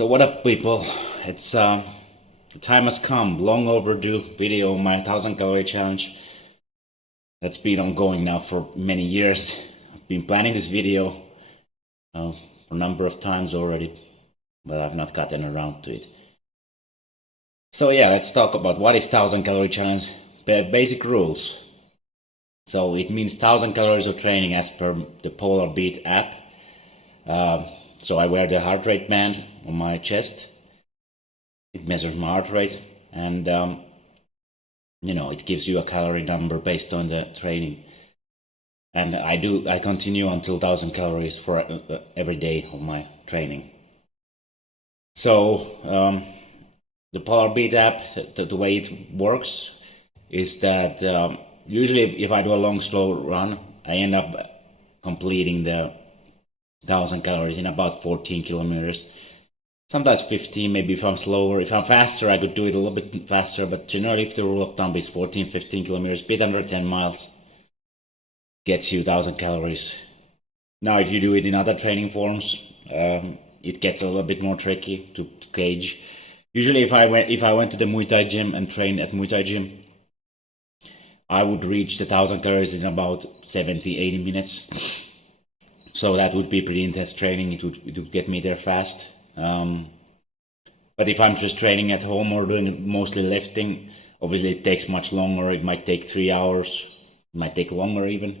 So what up, people? It's the time has come. Long overdue video of my 1,000 calorie challenge. That's been ongoing now for many years. I've been planning this video for a number of times already, but I've not gotten around to it. So yeah, let's talk about what is 1,000 calorie challenge. Basic rules. So it means 1,000 calories of training as per the Polar Beat app. So I wear the heart rate band on my chest. It measures my heart rate, and it gives you a calorie number based on the training. And I continue until 1,000 calories for every day of my training. So the Polar Beat app, the way it works is that usually if I do a long slow run, I end up completing the 1,000 calories in about 14 kilometers. Sometimes 15, maybe if I'm slower. If I'm faster, I could do it a little bit faster, but generally if the rule of thumb is 14, 15 kilometers, bit under 10 miles, gets you 1,000 calories. Now, if you do it in other training forms, it gets a little bit more tricky to gauge. Usually if I went to the Muay Thai gym and trained at Muay Thai gym, I would reach the 1,000 calories in about 70, 80 minutes. So that would be pretty intense training. It would get me there fast. But if I'm just training at home or doing mostly lifting, obviously it takes much longer. It might take 3 hours. It might take longer even.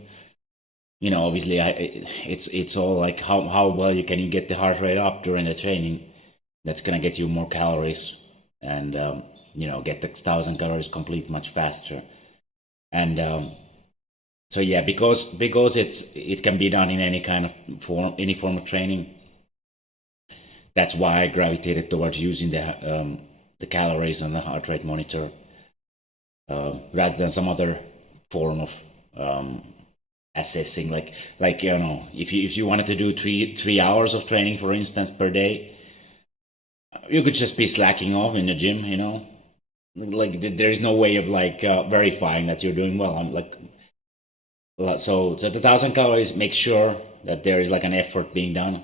Obviously it's all like how well you can get the heart rate up during the training. That's gonna get you more calories and get the 1,000 calories complete much faster. And so yeah, because it can be done in any kind of form, any form of training. That's why I gravitated towards using the calories on the heart rate monitor rather than some other form of assessing. Like if you wanted to do three hours of training, for instance, per day, you could just be slacking off in the gym. Like there is no way of verifying that you're doing well. So the 1,000 calories, make sure that there is an effort being done.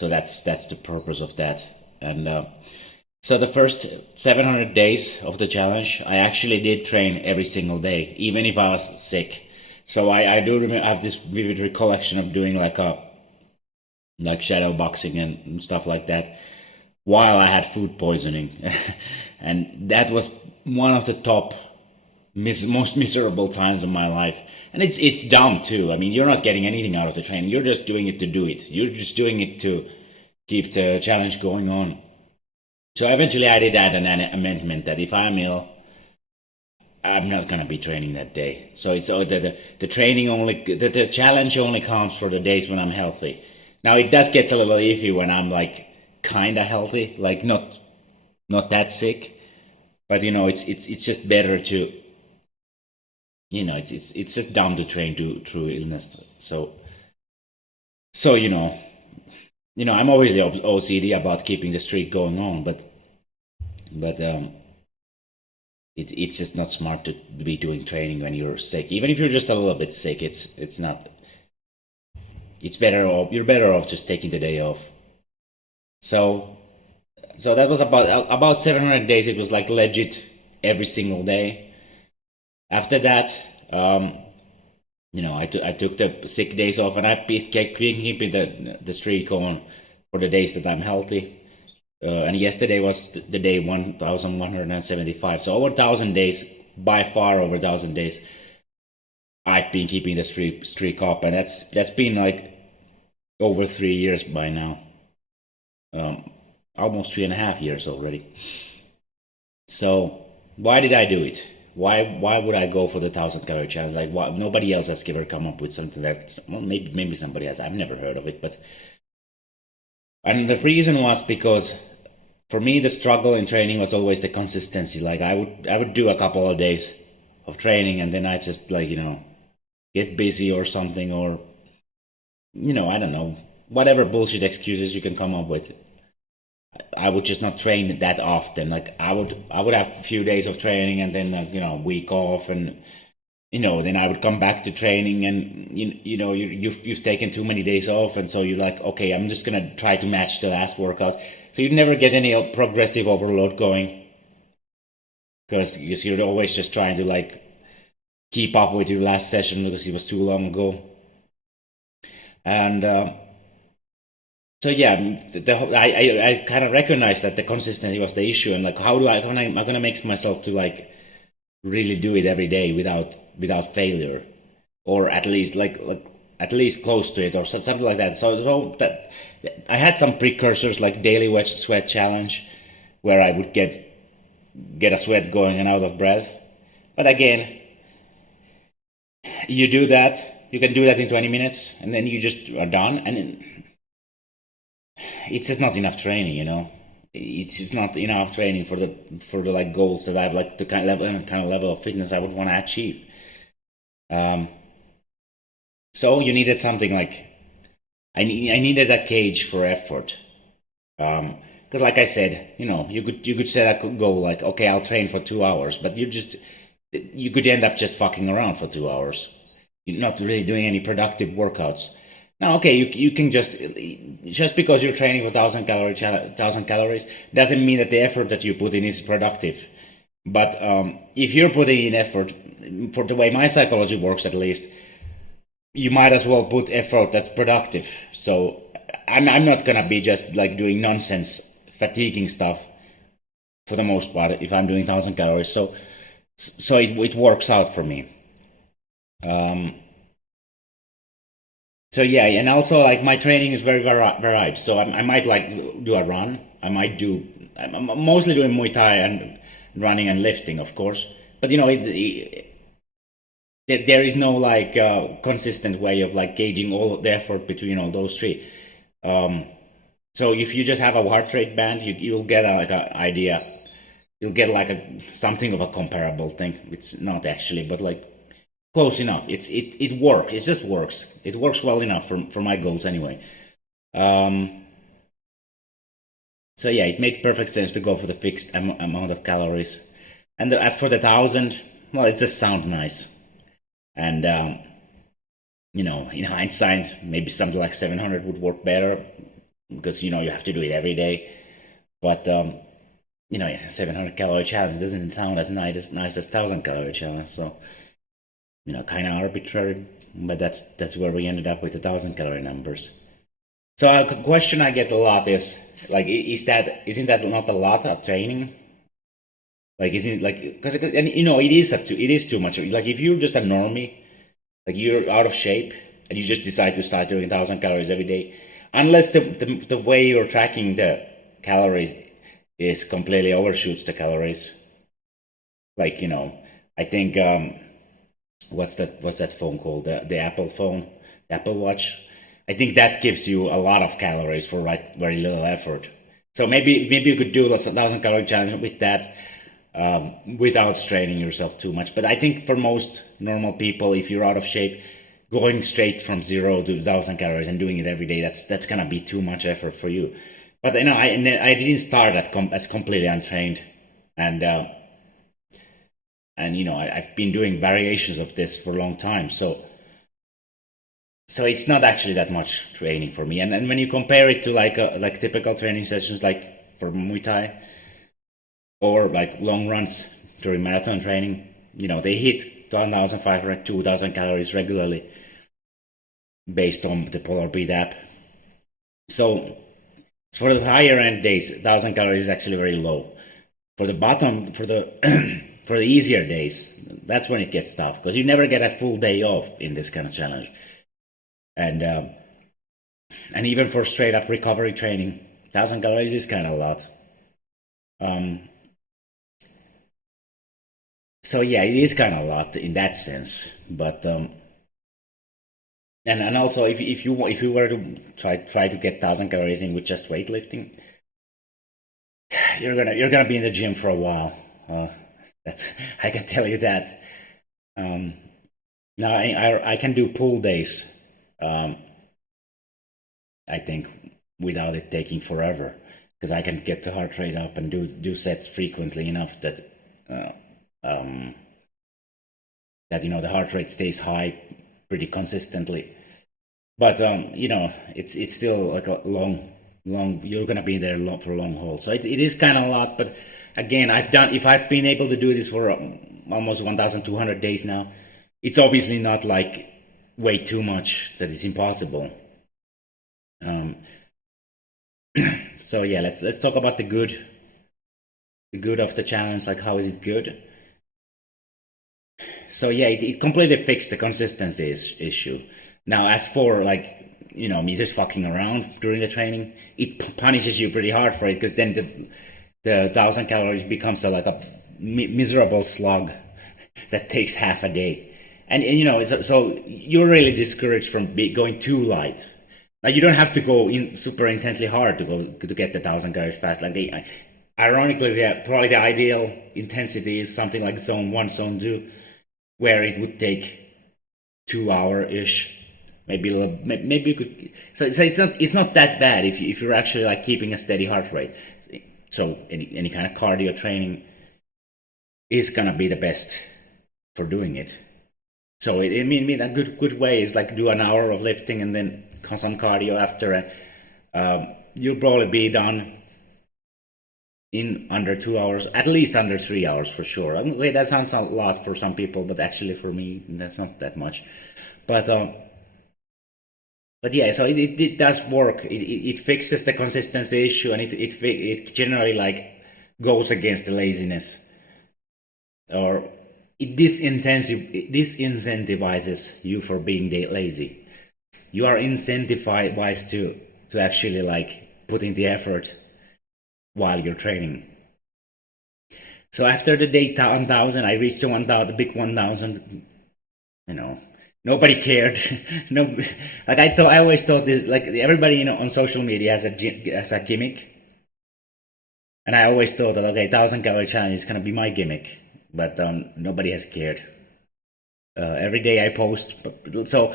So that's the purpose of that. And so the first 700 days of the challenge, I actually did train every single day, even if I was sick. So I do remember, I have this vivid recollection of doing like shadow boxing and stuff like that while I had food poisoning. And that was one of the top most miserable times of my life. And it's dumb too. I mean, you're not getting anything out of the training. You're just doing it to do it. You're just doing it to keep the challenge going on. So eventually I did add an amendment that if I'm ill, I'm not gonna be training that day. So it's the training only, the challenge only counts for the days when I'm healthy. Now it does get a little iffy when I'm kinda healthy, not that sick. But it's just better to it's just dumb to train through illness. So I'm obviously OCD about keeping the streak going on, but it's just not smart to be doing training when you're sick. Even if you're just a little bit sick, it's not. It's better off. You're better off just taking the day off. So that was about 700 days. It was legit every single day. After that, I took the sick days off, and I kept keeping the streak on for the days that I'm healthy. And yesterday was the day 1,175. So over 1,000 days, by far over 1,000 days, I've been keeping the streak up, and that's been over 3 years by now. Almost 3.5 years already. So why did I do it? Why would I go for the 1,000 calorie challenge? Nobody else has ever come up with something maybe somebody has. I've never heard of it, and the reason was because for me the struggle in training was always the consistency. I would do a couple of days of training, and then I just get busy or something, or I don't know, whatever bullshit excuses you can come up with. I would just not train that often. I would have a few days of training and then a week off, and then I would come back to training, and you've taken too many days off, and so you're like, okay, I'm just gonna try to match the last workout. So you'd never get any progressive overload going, because you're always just trying to like keep up with your last session because it was too long ago. And so yeah, I kind of recognized that the consistency was the issue, and like, how am I gonna make myself to like really do it every day without failure, or at least at least close to it, or something like that. So that I had some precursors like daily wet sweat challenge, where I would get a sweat going and out of breath. But again, you do that, you can do that in 20 minutes, and then you just are done, and it's just not enough training, It's just not enough training for the like goals that I've like the kind of level of fitness I would want to achieve. So you needed something like I needed a cage for effort. Because like I said, you could set a goal like, okay, I'll train for 2 hours, but you could end up just fucking around for 2 hours. You're not really doing any productive workouts. Now, okay, you can just because you're training for 1,000 calories doesn't mean that the effort that you put in is productive. But if you're putting in effort, for the way my psychology works at least, you might as well put effort that's productive. So I'm not gonna be just like doing nonsense, fatiguing stuff for the most part if I'm doing 1,000 calories. So it works out for me. So yeah, and also like my training is very varied. So I might like do a run. I'm mostly doing Muay Thai and running and lifting, of course. But there is no like consistent way of like gauging all the effort between all those three. So if you just have a heart rate band, you'll get like an idea. You'll get like something of a comparable thing. It's not actually, but like close enough. It works. It just works. It works well enough for my goals anyway. So yeah, it made perfect sense to go for the fixed amount of calories. And as for the 1,000, well, it just sounds nice. And in hindsight, maybe something like 700 would work better because you have to do it every day. But 700 calorie challenge doesn't sound as nice as 1,000 calorie challenge. So kind of arbitrary, but that's where we ended up with the 1,000 calorie numbers. So a question I get a lot is like, isn't that not a lot of training? Like, isn't it like, because and it is too much. Like if you're just a normie, like you're out of shape and you just decide to start doing 1,000 calories every day, unless the way you're tracking the calories is completely overshoots the calories. Like I think what's that phone called, the Apple phone, the Apple Watch. I think that gives you a lot of calories for like very little effort. So maybe you could do a 1,000 calorie challenge with that, without straining yourself too much. But I think for most normal people, if you're out of shape, going straight from 0 to 1,000 calories and doing it every day, that's gonna be too much effort for you. But I didn't start as completely untrained, and I've been doing variations of this for a long time. So it's not actually that much training for me. And when you compare it to like typical training sessions, like for Muay Thai or like long runs during marathon training, they hit 1,500, 2,000 calories regularly based on the Polar Beat app. So for the higher end days, 1,000 calories is actually very low. For the bottom, for the for the easier days, that's when it gets tough because you never get a full day off in this kind of challenge. And even for straight up recovery training, 1,000 calories is kind of a lot. So yeah, it is kind of a lot in that sense. But and also if you were to try to get 1,000 calories in with just weightlifting, you're gonna be in the gym for a while. That's I can tell you that. Now I can do pull days. I think without it taking forever, because I can get the heart rate up and do sets frequently enough that that the heart rate stays high pretty consistently. But it's still like a long. You're gonna be there for a long haul, so it is kind of a lot. But again, if I've been able to do this for almost 1,200 days now, it's obviously not like way too much that it's impossible. So yeah, let's talk about the good of the challenge. Like, how is it good? So yeah, it completely fixed the consistency issue. Now, as for like me just fucking around during the training, it punishes you pretty hard for it, because then the 1,000 calories becomes like a miserable slug that takes half a day, and so you're really discouraged from going too light. Like, you don't have to go in super intensely hard to get the 1,000 calories fast. Like, ironically, probably the ideal intensity is something like zone 1, zone 2, where it would take 2 hour ish. Maybe you could. So it's not that bad if you're actually like keeping a steady heart rate. So any kind of cardio training is gonna be the best for doing it. So it mean a good way is like do an hour of lifting and then some cardio after, and you'll probably be done in under 2 hours, at least under 3 hours for sure. Okay, that sounds a lot for some people, but actually for me, that's not that much. But yeah, so it does work. It fixes the consistency issue, and it generally like goes against the laziness, or it disincentivizes you for being lazy. You are incentivized to actually like put in the effort while you're training. So after the day 1,000, I reached the big 1,000. Nobody cared. No, like I always thought this. Like, everybody on social media has a gimmick, and I always thought that, okay, 1,000 calorie challenge is gonna be my gimmick. But nobody has cared. Every day I post, so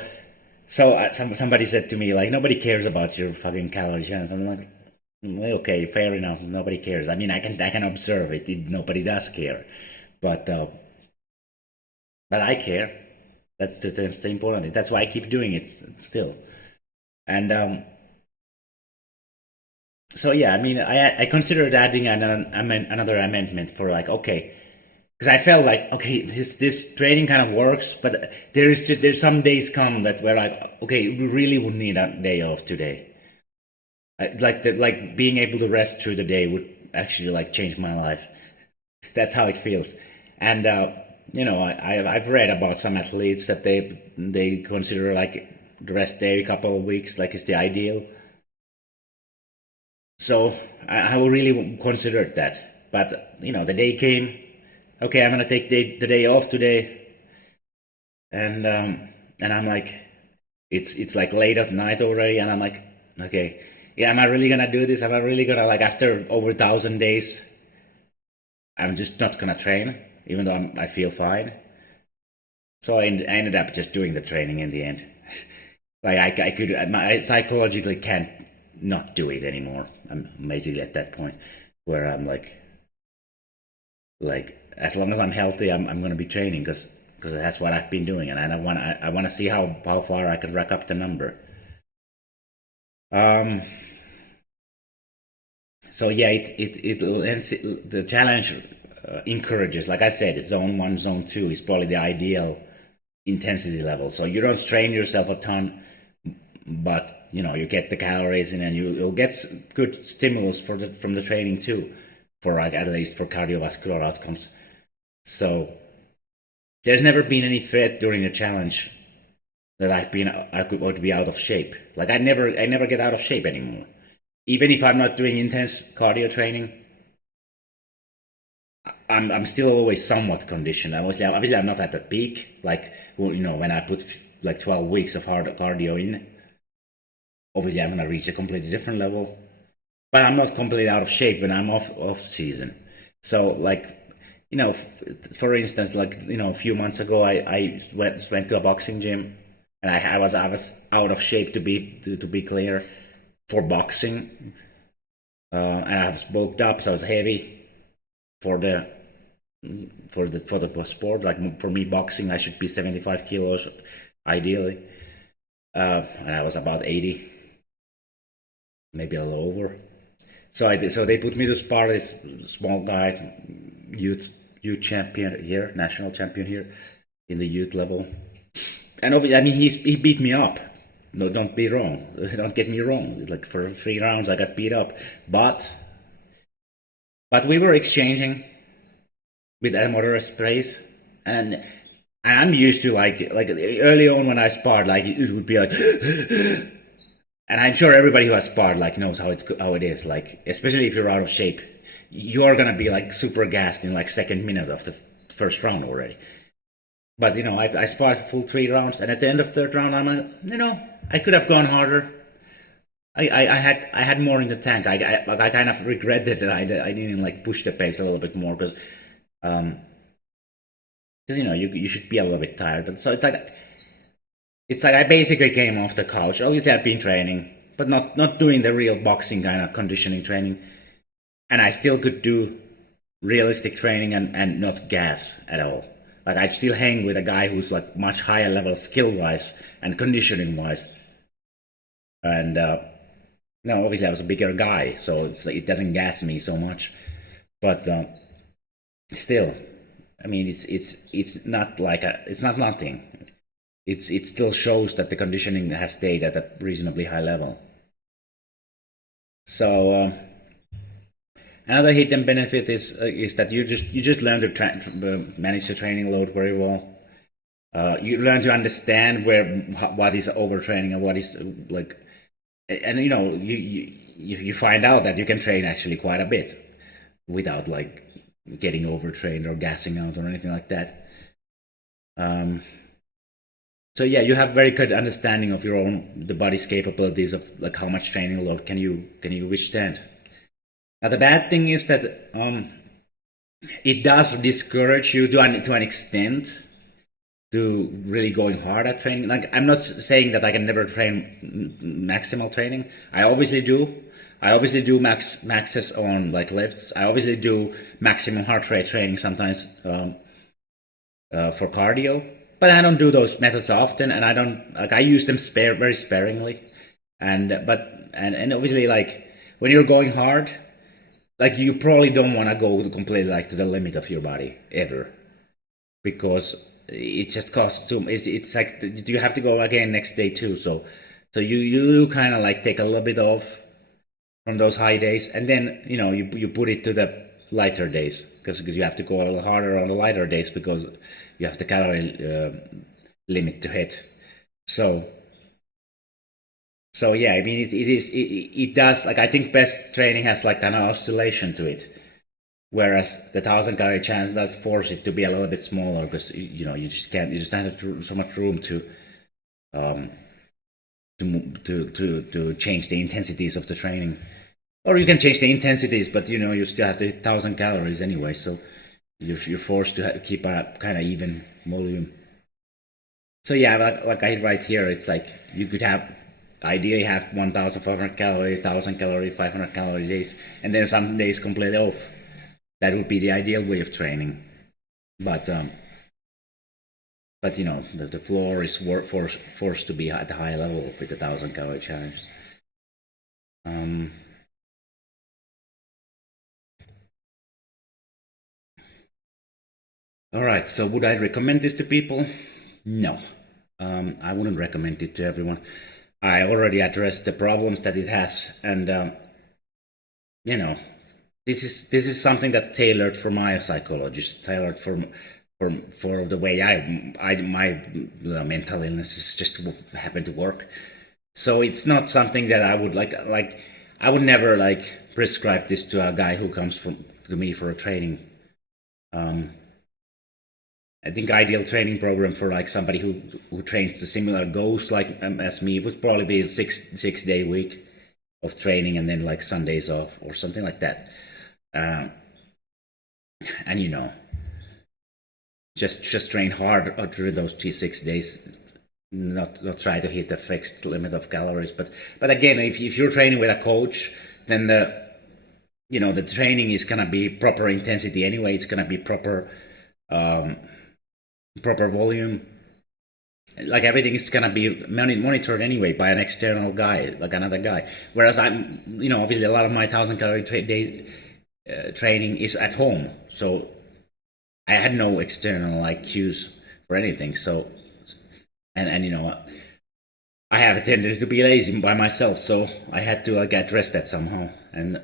somebody said to me, like, nobody cares about your fucking calorie challenge. I'm like, okay, fair enough. Nobody cares. I mean, I can observe it. Nobody does care, but I care. That's the important thing. That's why I keep doing it still. And so yeah, I mean, I considered adding another amendment for, like, okay, because I felt like, okay, this training kind of works, but there's some days come that where, like, okay, we really would need a day off today. Like being able to rest through the day would actually like change my life. That's how it feels. And I've read about some athletes that they consider like the rest day, a couple of weeks, like, is the ideal. So I really considered that. But the day came. Okay, I'm gonna take the day off today, and I'm like, it's like late at night already, and I'm like, okay, yeah, am I really gonna do this? Am I really gonna, like, after over 1,000 days, I'm just not gonna train, even though I feel fine. So I ended up just doing the training in the end. Like, I psychologically can't not do it anymore. I'm basically at that point where I'm like as long as I'm healthy, I'm gonna be training, because that's what I've been doing, and I want to see how far I can rack up the number. So yeah, the challenge encourages, like I said, zone 1, zone 2 is probably the ideal intensity level. So you don't strain yourself a ton, but you get the calories in, and you'll get good stimulus from the training too, for, like, at least for cardiovascular outcomes. So there's never been any threat during the challenge that I would be out of shape. Like, I never get out of shape anymore. Even if I'm not doing intense cardio training, I'm still always somewhat conditioned. Obviously I'm not at the peak, like, when I put like 12 weeks of hard cardio in. Obviously I'm gonna reach a completely different level, but I'm not completely out of shape when I'm off season. So, like, for instance, like, a few months ago, I went to a boxing gym, and I was out of shape, to be clear, for boxing, and I was bulked up, so I was heavy for the for the sport. Like for me, boxing, I should be 75 kilos ideally, and I was about 80, maybe a little over. So they put me to spar this small guy, youth champion here, national champion here in the youth level. And I mean, he beat me up. No, don't be wrong. Don't get me wrong. Like for 3 rounds, I got beat up, but we were exchanging with moderate sprays, and I'm used to like early on when I sparred, like it would be like, and I'm sure everybody who has sparred like knows how it is. Like especially if you're out of shape, you're gonna be like super gassed in like second minute of the first round already. But I sparred full 3 rounds, and at the end of third round, I'm like, I could have gone harder. I had more in the tank. I kind of regretted that I didn't like push the pace a little bit more because you should be a little bit tired. But so it's like I basically came off the couch. Obviously, I've been training, but not doing the real boxing kind of conditioning training, and I still could do realistic training and not gas at all. Like I'd still hang with a guy who's like much higher level skill wise and conditioning wise, and no, obviously I was a bigger guy, so it doesn't gas me so much, but still, I mean it's not like it's not nothing. It still shows that the conditioning has stayed at a reasonably high level. So another hidden benefit is that you just learn to manage the training load very well. You learn to understand what is overtraining and what is like, and you find out that you can train actually quite a bit without like getting overtrained or gassing out or anything like that. So yeah, you have very good understanding of the body's capabilities of like how much training load can you withstand. Now the bad thing is that it does discourage you to an extent to really going hard at training. Like I'm not saying that I can never train maximal training. I obviously do. I obviously do maxes on like lifts. I obviously do maximum heart rate training sometimes for cardio, but I don't do those methods often, and I use them very sparingly. And obviously like when you're going hard, like you probably don't want to go completely like to the limit of your body ever, because it just costs too. It's like you have to go again next day too. So you kind of like take a little bit off from those high days, and then you put it to the lighter days because you have to go a little harder on the lighter days because you have the calorie limit to hit. So yeah, I mean it does like I think best training has like an oscillation to it. Whereas the 1,000 calorie challenge does force it to be a little bit smaller because you just can't, you just don't have so much room to change the intensities of the training, or you can change the intensities, but you still have to hit 1,000 calories anyway, so you're forced to keep a kind of even volume. So yeah, like I write here, it's like you could ideally have 1,500 calorie, 1,000 calorie, 500 calorie days, and then some days completely off. That would be the ideal way of training, but the floor is forced to be at a high level with the 1,000 calorie challenge. All right, so would I recommend this to people? No, I wouldn't recommend it to everyone. I already addressed the problems that it has, and this is something that's tailored for my psychologist, tailored for the way my mental illnesses just happen to work. So it's not something that I would like I would never like prescribe this to a guy who comes to me for a training. I think ideal training program for like somebody who trains to similar goals like as me would probably be a 6-day week of training and then like Sundays off or something like that. And just train hard during those 6 days, not try to hit a fixed limit of calories. But again, if you're training with a coach, then the training is gonna be proper intensity anyway. It's gonna be proper volume. Like everything is gonna be monitored anyway by an external guy, like another guy. Whereas I'm, obviously a lot of my 1,000 calorie day training is at home, so I had no external like cues for anything. So, and I have a tendency to be lazy by myself, so I had to like address that somehow, and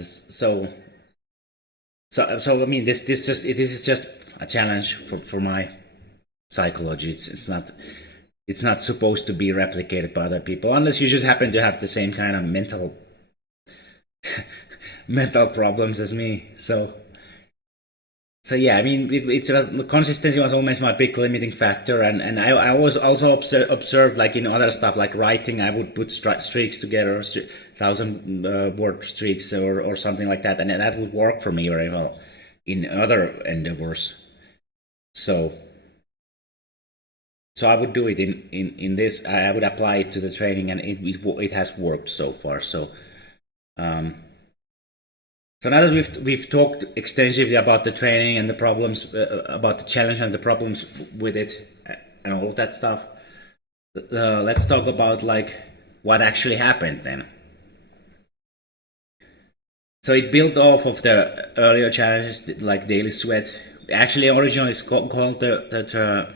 so I mean this is just a challenge for my psychology. It's not supposed to be replicated by other people unless you just happen to have the same kind of mental problems as me. So yeah, I mean, consistency was always my big limiting factor, and I was also observed like other stuff like writing. I would put streaks together, 1,000 word streaks or something like that, and that would work for me very well in other endeavors. So I would do it in this. I would apply it to the training, and it has worked so far. So now that we've talked extensively about the training and the problems, about the challenge and the problems with it, and all of that stuff, let's talk about like what actually happened then. So it built off of the earlier challenges like daily sweat. Actually, originally it's called the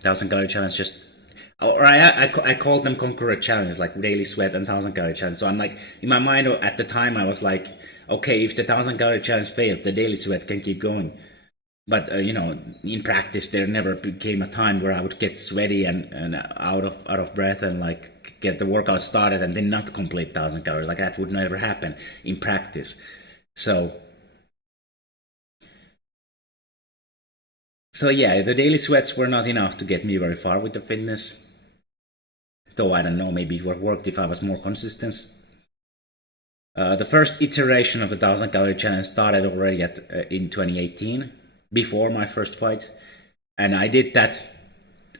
1,000 calorie challenge. Just or I called them conqueror challenges, like daily sweat and 1,000 calorie challenge. So I'm like, in my mind at the time I was like, okay, if the 1,000 calorie challenge fails, the daily sweat can keep going. But in practice, there never became a time where I would get sweaty and out of breath and like get the workout started and then not complete 1,000 calories. Like that would never happen in practice. So yeah, the daily sweats were not enough to get me very far with the fitness. Though I don't know, maybe it would have worked if I was more consistent. The first iteration of the 1,000 calorie challenge started already in 2018, before my first fight, and I did that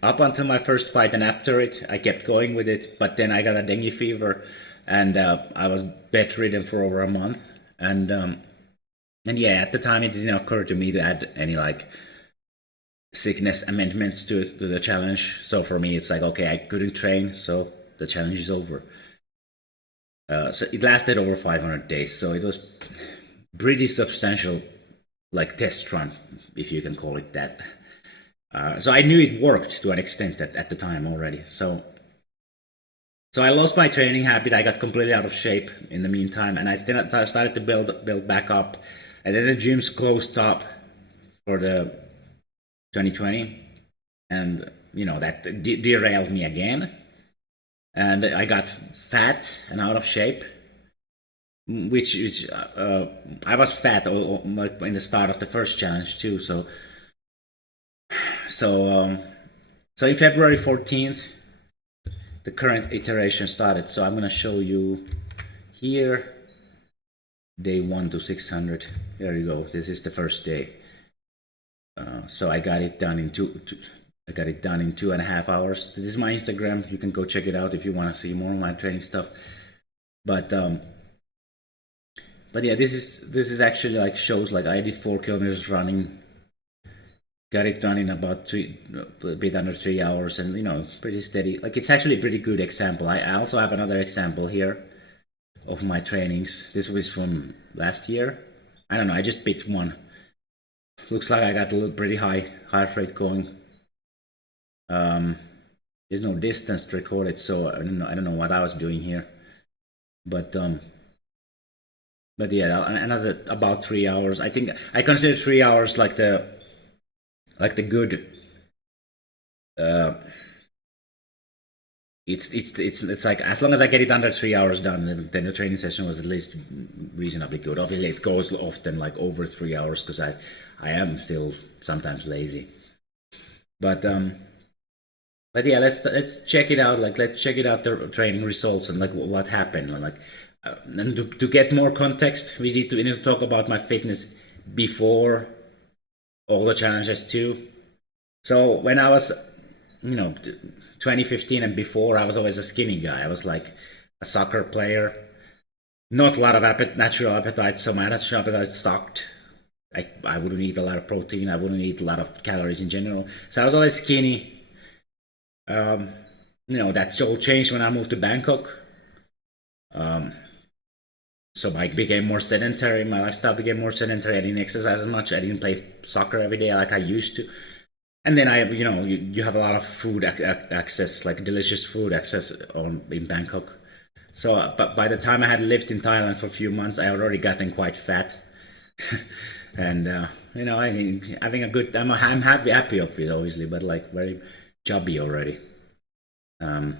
up until my first fight, and after it I kept going with it. But then I got a dengue fever, and I was bedridden for over a month, and yeah, at the time it didn't occur to me to add any like sickness amendments to the challenge. So for me, it's like, okay, I couldn't train, so the challenge is over. So it lasted over 500 days, so it was pretty substantial, like test run, if you can call it that. So I knew it worked to an extent at the time already. So I lost my training habit. I got completely out of shape in the meantime, and I started to build back up. And then the gyms closed up for the 2020, and that derailed me again. And I got fat and out of shape, which I was fat in the start of the first challenge too. So in February 14th, the current iteration started. So I'm gonna show you here, day 1 to 600. There you go. This is the first day. So I got it done in 2.5 hours. This is my Instagram. You can go check it out if you want to see more of my training stuff. But yeah, this is actually like shows like I did 4 kilometers running, got it done in about a bit under 3 hours, and pretty steady. Like it's actually a pretty good example. I also have another example here of my trainings. This was from last year. I don't know. I just picked one. Looks like I got a pretty high heart rate going. There's no distance recorded, so I don't know what I was doing here, but yeah, another about 3 hours. I think I consider 3 hours like the good. It's like as long as I get it under 3 hours done, then the training session was at least reasonably good. Obviously, it goes often like over 3 hours because I am still sometimes lazy, but yeah, let's check it out. Like let's check it out the training results and like what happened. And to get more context, we need to talk about my fitness before all the challenges too. So when I was 2015 and before, I was always a skinny guy. I was like a soccer player, Not a lot of natural appetite, so my natural appetite sucked. I wouldn't eat a lot of protein. I wouldn't eat a lot of calories in general. So I was always skinny. Um, that's all changed when I moved to Bangkok. Um, so I became more sedentary. My lifestyle became more sedentary. I didn't exercise as much. I didn't play soccer every day like I used to. And then you have a lot of food access, like delicious food access in Bangkok. So, but by the time I had lived in Thailand for a few months, I had already gotten quite fat. And I mean, having a good, I'm happy of it, obviously, but like very chubby already. Um,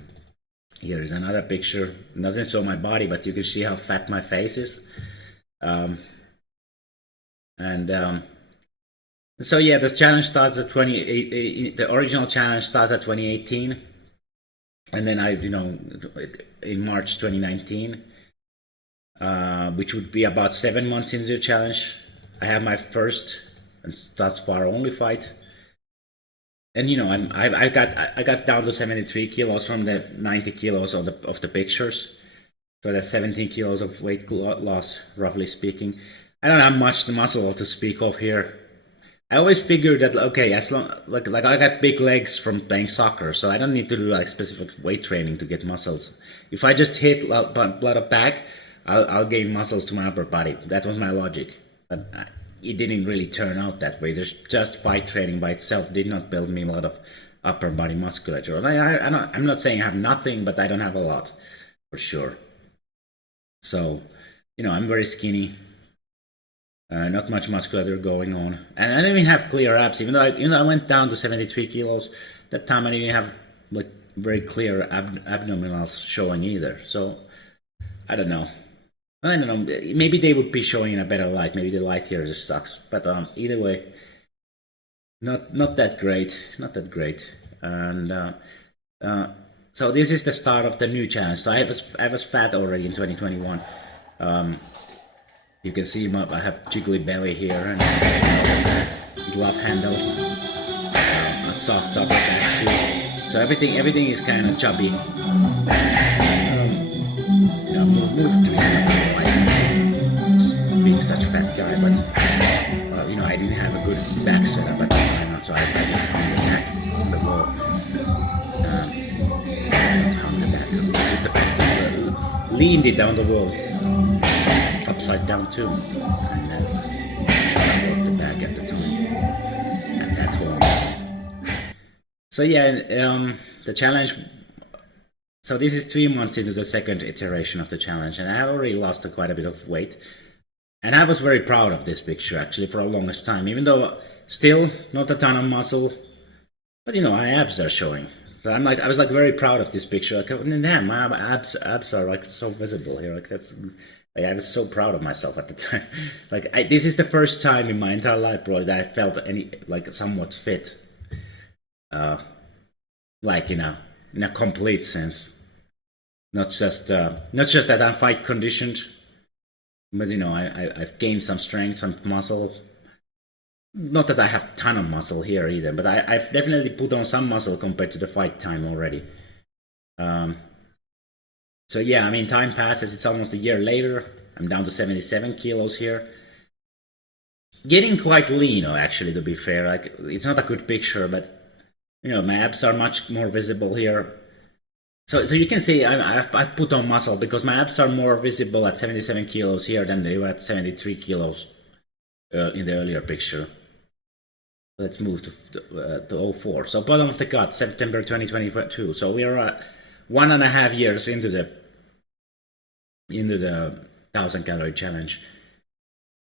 Here is another picture. It doesn't show my body, but you can see how fat my face is. Um, and So yeah, this challenge starts at 20. The original challenge starts at 2018, and then in March 2019, which would be about 7 months into the challenge, I have my first and thus far only fight. And I got down to 73 kilos from the 90 kilos of the pictures, so that's 17 kilos of weight loss, roughly speaking. I don't have much muscle to speak of here. I always figured that okay, as long like I got big legs from playing soccer, so I don't need to do like specific weight training to get muscles. If I just hit a lot of back, I'll gain muscles to my upper body. That was my logic, but it didn't really turn out that way. There's just fight training by itself did not build me a lot of upper body musculature. I'm not saying I have nothing, but I don't have a lot for sure. So, I'm very skinny. Not much musculature going on, and I didn't even have clear abs. Even though I went down to 73 kilos, that time I didn't have like very clear abdominals showing either. So I don't know. Maybe they would be showing in a better light. Maybe the light here just sucks. But either way, not that great. Not that great. And so this is the start of the new challenge. So I was fat already in 2021. You can see I have jiggly belly here and glove handles, a soft upper back too. So everything is kind of chubby. Move to being such a fat guy, but I didn't have a good back setup at the time, so I just hung the back on the wall. Hung the back, leaned it down the wall. Upside down too, and then I worked the back at the time at that home. So yeah, the challenge. So this is 3 months into the second iteration of the challenge, and I have already lost quite a bit of weight, and I was very proud of this picture actually for the longest time, even though still not a ton of muscle, but my abs are showing. So I was like very proud of this picture. Like, damn, my abs are like so visible here. Like that's. I was so proud of myself at the time. This is the first time in my entire life, bro, that I felt somewhat fit. In a complete sense. Not just that I'm fight conditioned, but I've gained some strength, some muscle. Not that I have a ton of muscle here either, but I've definitely put on some muscle compared to the fight time already. So yeah, I mean, time passes. It's almost a year later. I'm down to 77 kilos here. Getting quite lean, actually, to be fair. Like, it's not a good picture, but my abs are much more visible here. So you can see I've put on muscle because my abs are more visible at 77 kilos here than they were at 73 kilos in the earlier picture. Let's move to 04. So bottom of the cut, September 2022. So we are 1.5 years into the 1,000 calorie challenge,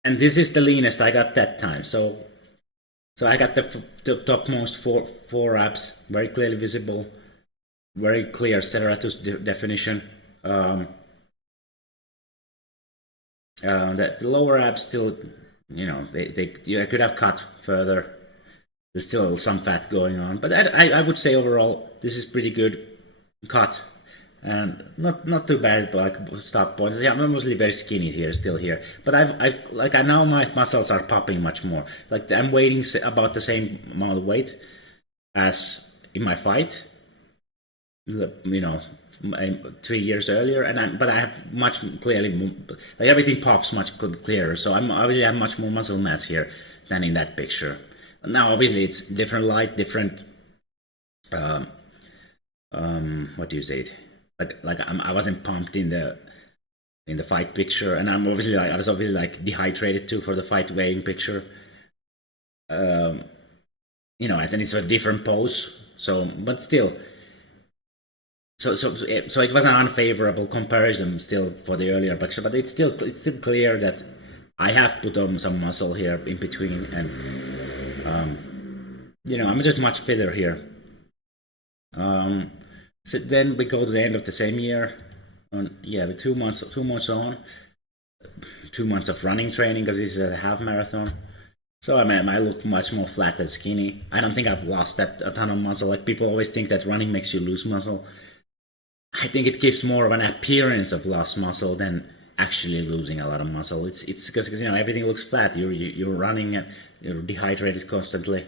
and this is the leanest I got that time. So I got the topmost four abs very clearly visible, very clear serratus definition. The lower abs still, I could have cut further. There's still some fat going on, but I would say overall this is pretty good cut, and not too bad. But like stop points, yeah, I'm mostly very skinny here, still here. But I now my muscles are popping much more. Like I'm weighing about the same amount of weight as in my fight, you know, 3 years earlier, but I have much clearly, like everything pops much clearer. So I'm obviously I have much more muscle mass here than in that picture. Now obviously it's different light, different what do you say it? Like I wasn't pumped in the fight picture, and I'm obviously I was obviously like dehydrated too for the fight weighing picture. You know, and it's a different pose. So, but still, so it was an unfavorable comparison still for the earlier picture, but it's still clear that I have put on some muscle here in between, and you know, I'm just much fitter here. So then we go to the end of the same year. Yeah, with 2 months on, 2 months of running training because this is a half marathon. So I mean, I look much more flat and skinny. I don't think I've lost a ton of muscle. Like people always think that running makes you lose muscle. I think it gives more of an appearance of lost muscle than actually losing a lot of muscle. It's because you know everything looks flat. You're running, you're dehydrated constantly.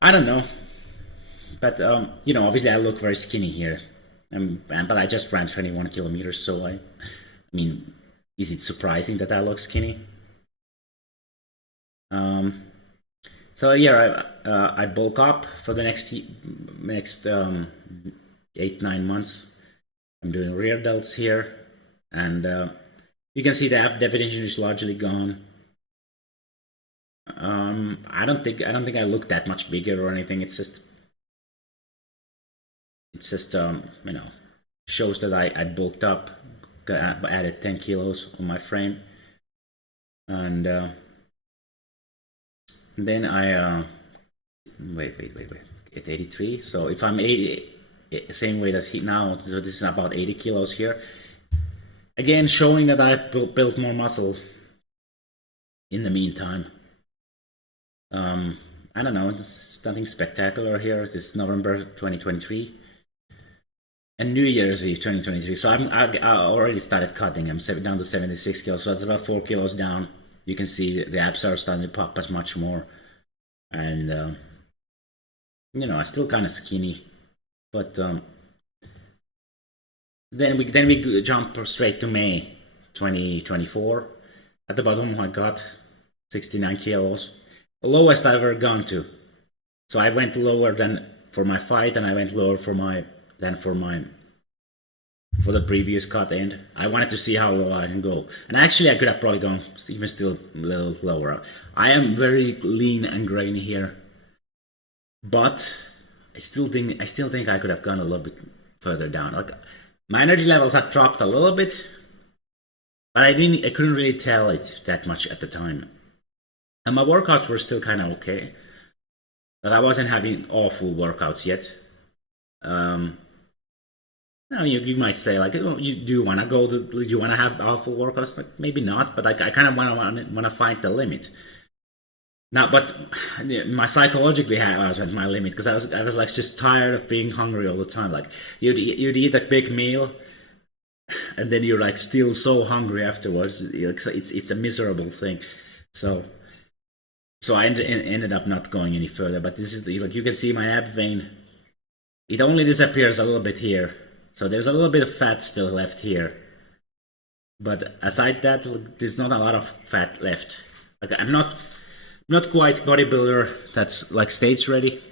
I don't know, but you know, obviously I look very skinny here, but I just ran 21 kilometers, so I mean, is it surprising that I look skinny? So yeah, I bulk up for the next 8-9 months. I'm doing rear delts here, and you can see the ab definition is largely gone. I don't think I look that much bigger or anything. It's just you know, shows that I bulked up, added 10 kilos on my frame, and then I wait, at 83. So if I'm 80, same weight as he now, so this is about 80 kilos here. Again, showing that I've built more muscle in the meantime. I don't know, there's nothing spectacular here. This is November 2023 and New Year's Eve 2023. So I already started cutting. I'm down to 76 kilos, so that's about 4 kilos down. You can see the abs are starting to pop as much more, and you know, I'm still kind of skinny, but then we jump straight to May 2024. At the bottom, I got 69 kilos, the lowest I've ever gone to. So I went lower than for my fight, and I went lower for the previous cut end. I wanted to see how low I can go, and actually I could have probably gone even still a little lower. I am very lean and grainy here, but I still think I could have gone a little bit further down. Like my energy levels had dropped a little bit, but I couldn't really tell it that much at the time. And my workouts were still kind of okay, but I wasn't having awful workouts yet. Now you might say like, oh, you do want to go to, you want to have awful workouts? Like maybe not, but I kind of want to find the limit. Now, but my psychologically I was at my limit because I was like just tired of being hungry all the time. Like you'd eat that big meal, and then you're like still so hungry afterwards. It's a miserable thing. So I ended up not going any further. But this is like you can see my ab vein. It only disappears a little bit here. So there's a little bit of fat still left here. But aside that, there's not a lot of fat left. Like I'm not quite bodybuilder that's like stage ready.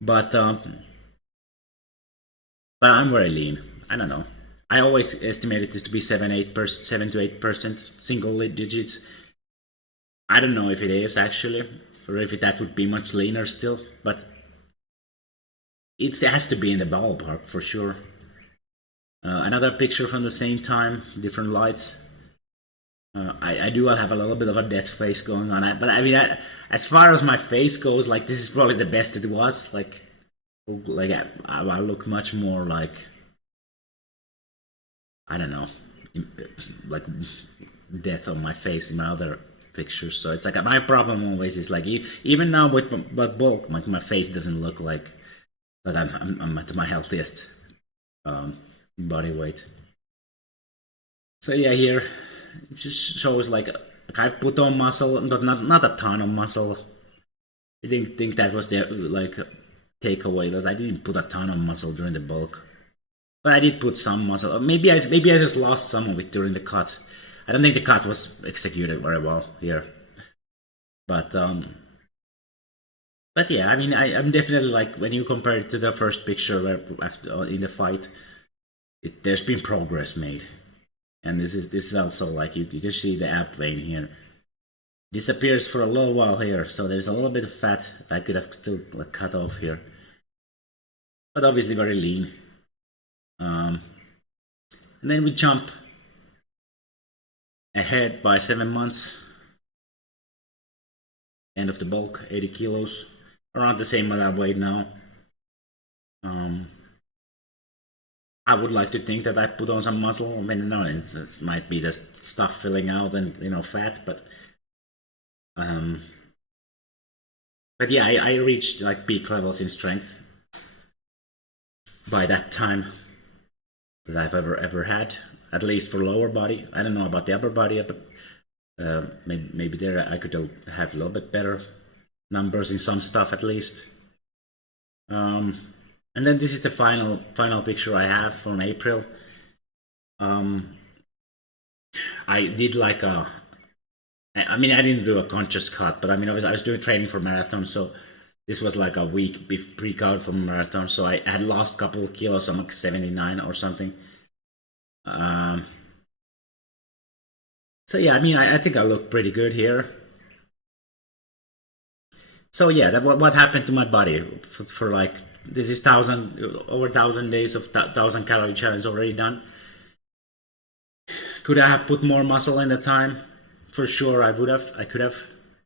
But I'm very lean. I don't know. I always estimated this to be 7 to 8% single digits. I don't know if it is actually, or if that would be much leaner still, but it has to be in the ballpark for sure. Another picture from the same time, different lights. I do have a little bit of a death face going on, but I mean, as far as my face goes, like this is probably the best it was. Like I look much more like, I don't know, like death on my face in my other pictures. So it's like my problem always is like even now with bulk, like my face doesn't look like I'm at my healthiest body weight. So yeah, here it just shows like I put on muscle, not a ton of muscle. I didn't think that was the like takeaway that I didn't put a ton of muscle during the bulk, but I did put some muscle. Maybe I just lost some of it during the cut. I don't think the cut was executed very well here, but yeah, I mean, I'm definitely like when you compare it to the first picture where after in the fight, there's been progress made, and this is also like you can see the ab vein here disappears for a little while here, so there's a little bit of fat I could have still like, cut off here, but obviously very lean. And then we jump ahead by 7 months. End of the bulk, 80 kilos, around the same that I weigh now. I would like to think that I put on some muscle. I mean, no, it might be just stuff filling out and fat, but yeah, I reached like peak levels in strength by that time that I've ever had, at least for lower body. I don't know about the upper body, but maybe there I could have a little bit better numbers in some stuff at least. And then this is the final picture I have from April. I did like I mean, I didn't do a conscious cut, but I mean, I was doing training for marathon, so this was like a week pre-cut for marathon. So I had lost a couple of kilos. I'm like 79 or something. So yeah, I mean, I think I look pretty good here. So yeah, what happened to my body for like this is over 1,000 days of 1,000 calorie challenge already done. Could I have put more muscle in the time? For sure, I could have,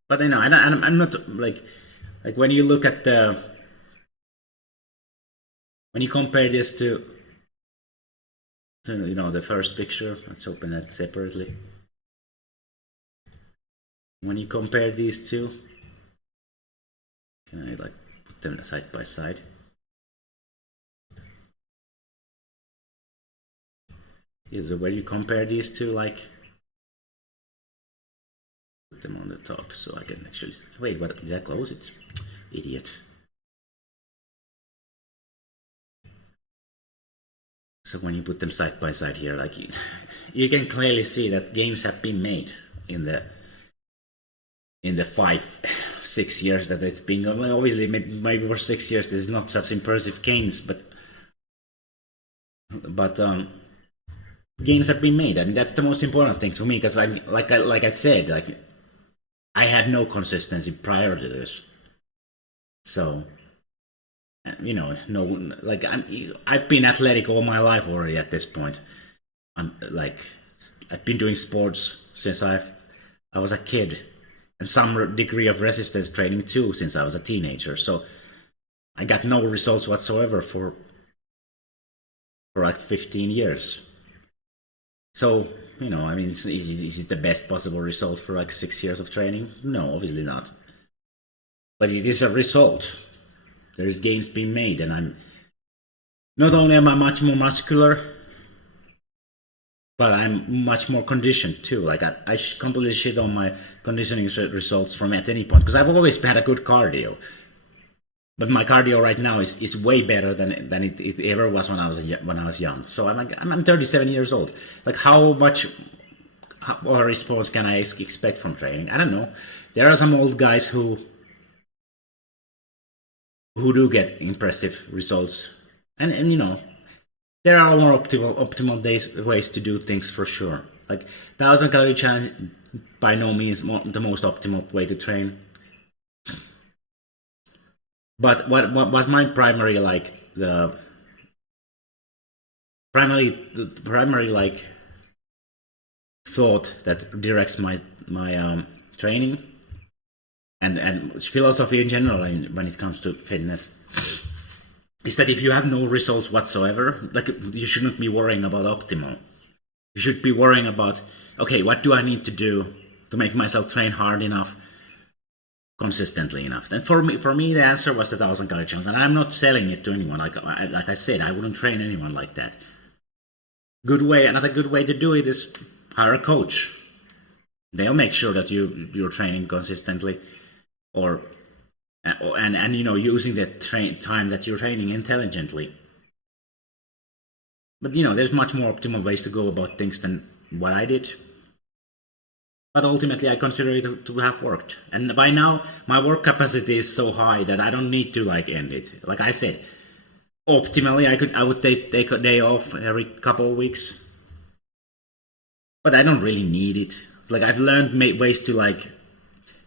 but I know I'm not like when you look at when you compare this to the first picture. Let's open that separately. When you compare these two, can I like put them side by side? Is the way you compare these two, like put them on the top so I can actually wait. What did I close it? Idiot. So when you put them side by side here, like you can clearly see that gains have been made in the 5-6 years that it's been going. Obviously, maybe for 6 years this is not such impressive gains, but gains have been made. I mean, that's the most important thing to me, because like I said, like I had no consistency prior to this, so no, like I've been athletic all my life already at this point. I've been doing sports since I was a kid, and some degree of resistance training too since I was a teenager. So I got no results whatsoever for like 15 years. So I mean, is it the best possible result for like 6 years of training? No, obviously not. But it is a result. There's gains being made, and I'm not only am I much more muscular, but I'm much more conditioned too. Like I completely shit on my conditioning results from at any point, because I've always had a good cardio, but my cardio right now is way better than it ever was when I was young. So I'm 37 years old. Like how much or response can I expect from training? I don't know. There are some old guys who do get impressive results, and there are more optimal ways to do things for sure. Like 1,000 calorie challenge by no means the most optimal way to train. But what my primary like the primary like thought that directs my training and philosophy in general when it comes to fitness is that if you have no results whatsoever, like you shouldn't be worrying about optimal. You should be worrying about, okay, what do I need to do to make myself train hard enough, consistently enough? And for me, the answer was the 1,000 calorie challenge, and I'm not selling it to anyone. Like I said, I wouldn't train anyone like that. Another good way to do it is hire a coach. They'll make sure that you're training consistently, and using the time that you're training intelligently. But there's much more optimal ways to go about things than what I did. But ultimately, I consider it to have worked. And by now, my work capacity is so high that I don't need to like end it. Like I said, optimally, I would take a day off every couple of weeks. But I don't really need it. Like I've learned ways to like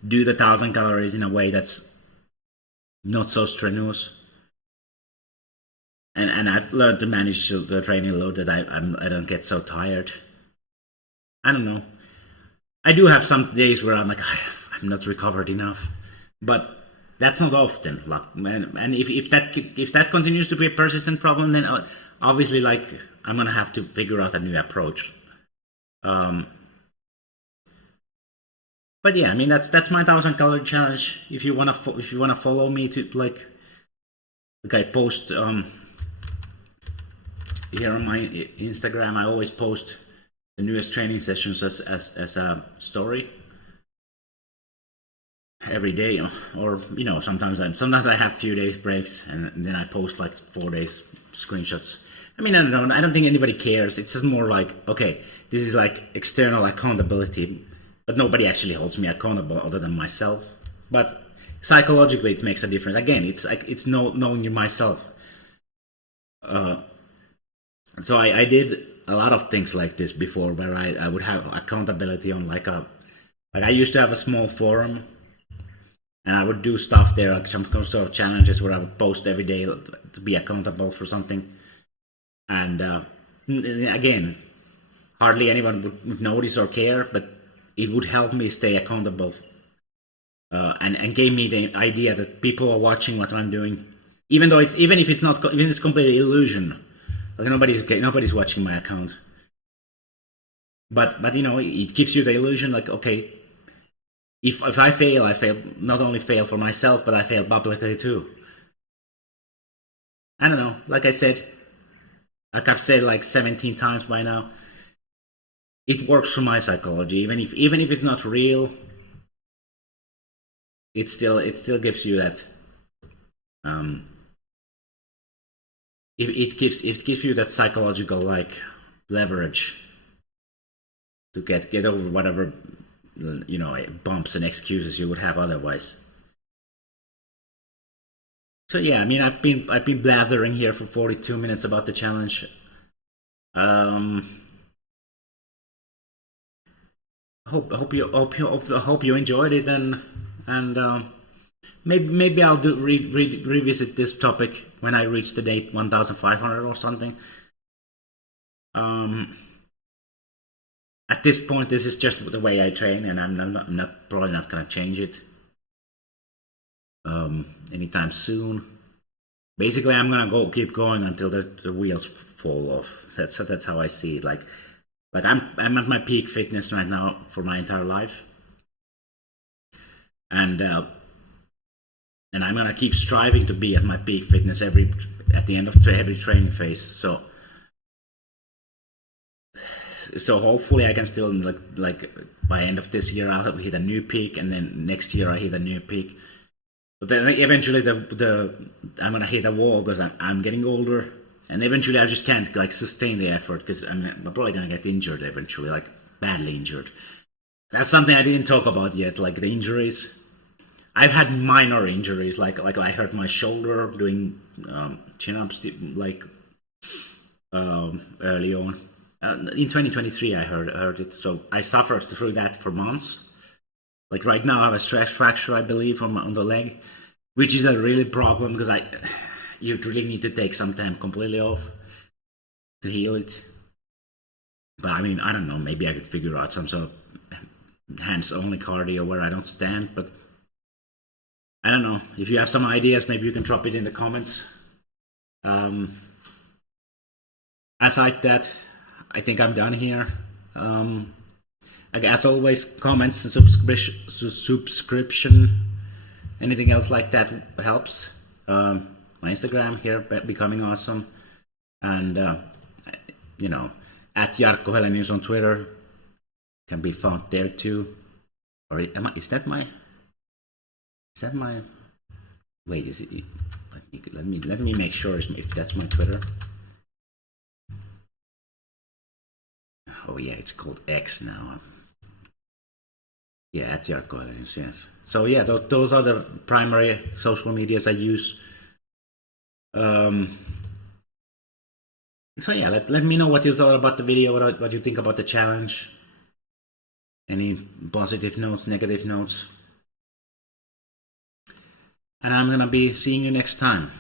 do the 1,000 calories in a way that's not so strenuous. And I've learned to manage the training load that I don't get so tired. I don't know. I do have some days where I'm like, I'm not recovered enough, but that's not often. Like, and if that continues to be a persistent problem, then obviously, like, I'm gonna have to figure out a new approach. But yeah, I mean that's my 1,000 calorie challenge. If you wanna follow me to like I post here on my Instagram, I always post the newest training sessions as a story every day, or sometimes I have few days breaks and then I post like 4 days screenshots. I mean, I don't know. I don't think anybody cares. It's just more like, okay, this is like external accountability, but nobody actually holds me accountable other than myself. But psychologically, it makes a difference. Again, it's knowing myself. So I did a lot of things like this before, where I would have accountability on like I used to have a small forum, and I would do stuff there, like some sort of challenges where I would post every day to be accountable for something. And again, hardly anyone would notice or care, but it would help me stay accountable, and gave me the idea that people are watching what I'm doing, even if it's completely illusion. Like nobody's watching my account, but it gives you the illusion, like, okay, if I fail, not only fail for myself, but I fail publicly too. I don't know. Like I said, like I've said like 17 times by now, it works for my psychology. Even if it's not real, it still gives you that. It gives you that psychological like leverage to get over whatever bumps and excuses you would have otherwise. So yeah, I mean, I've been blathering here for 42 minutes about the challenge. Hope you enjoyed it, and maybe I'll revisit this topic when I reach the date 1,500 or something. At this point, this is just the way I train, and I'm probably not gonna change it anytime soon. Basically, I'm gonna keep going until the wheels fall off. That's how I see it. Like I'm at my peak fitness right now for my entire life, and I'm gonna keep striving to be at my peak fitness at the end of every training phase. So hopefully I can still like by end of this year I'll hit a new peak, and then next year I hit a new peak. But then eventually I'm gonna hit a wall because I'm getting older, and eventually I just can't like sustain the effort because I'm probably gonna get injured eventually, like badly injured. That's something I didn't talk about yet, like the injuries. I've had minor injuries, like I hurt my shoulder doing chin-ups, like early on. In 2023, I heard it, so I suffered through that for months. Like right now, I have a stress fracture, I believe, on the leg, which is a really problem because you really need to take some time completely off to heal it. But I mean, I don't know. Maybe I could figure out some sort of hands-only cardio where I don't stand, but I don't know. If you have some ideas, maybe you can drop it in the comments. Aside that, I think I'm done here. As always, comments and subscription, anything else like that helps. My Instagram here, Becoming Awesome, and at Jarkko Helenius on Twitter can be found there too. Or is that my Wait, is it? Let me make sure if that's my Twitter. Oh yeah, it's called X now. Yeah, @Jarkko, yes. So yeah, those are the primary social medias I use. So yeah, let me know what you thought about the video, what you think about the challenge. Any positive notes, negative notes. And I'm gonna be seeing you next time.